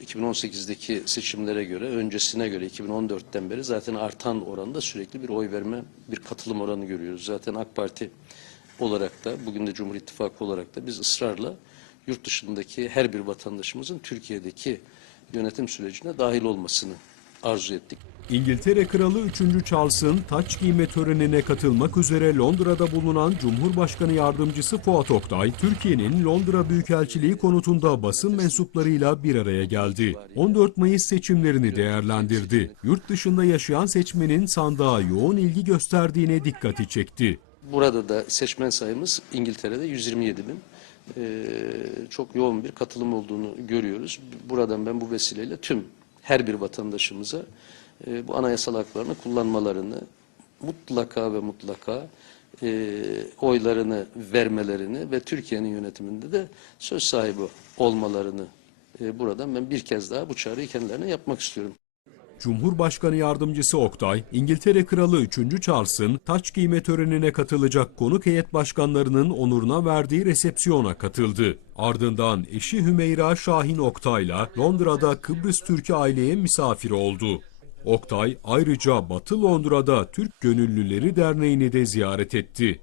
2018'deki seçimlere göre, öncesine göre 2014'ten beri zaten artan oranda sürekli bir oy verme, bir katılım oranı görüyoruz. Zaten AK Parti olarak da, bugün de Cumhur İttifakı olarak da biz ısrarla yurt dışındaki her bir vatandaşımızın Türkiye'deki yönetim sürecine dahil olmasını arzu ettik. İngiltere Kralı 3. Charles'ın taç giyme törenine katılmak üzere Londra'da bulunan Cumhurbaşkanı Yardımcısı Fuat Oktay, Türkiye'nin Londra Büyükelçiliği konutunda basın mensuplarıyla bir araya geldi. 14 Mayıs seçimlerini değerlendirdi. Yurt dışında yaşayan seçmenin sandığa yoğun ilgi gösterdiğine dikkati çekti. Burada da seçmen sayımız İngiltere'de 127 bin. Ee, çok yoğun bir katılım olduğunu görüyoruz. Buradan ben bu vesileyle tüm her bir vatandaşımıza e, bu anayasal haklarını kullanmalarını mutlaka ve mutlaka e, oylarını vermelerini ve Türkiye'nin yönetiminde de söz sahibi olmalarını e, buradan ben bir kez daha bu çağrıyı kendilerine yapmak istiyorum. Cumhurbaşkanı Yardımcısı Oktay, İngiltere Kralı 3. Charles'ın taç giyme törenine katılacak konuk heyet başkanlarının onuruna verdiği resepsiyona katıldı. Ardından eşi Hümeyra Şahin Oktay'la Londra'da Kıbrıs Türk'ü aileye misafir oldu. Oktay ayrıca Batı Londra'da Türk Gönüllüleri Derneği'ni de ziyaret etti.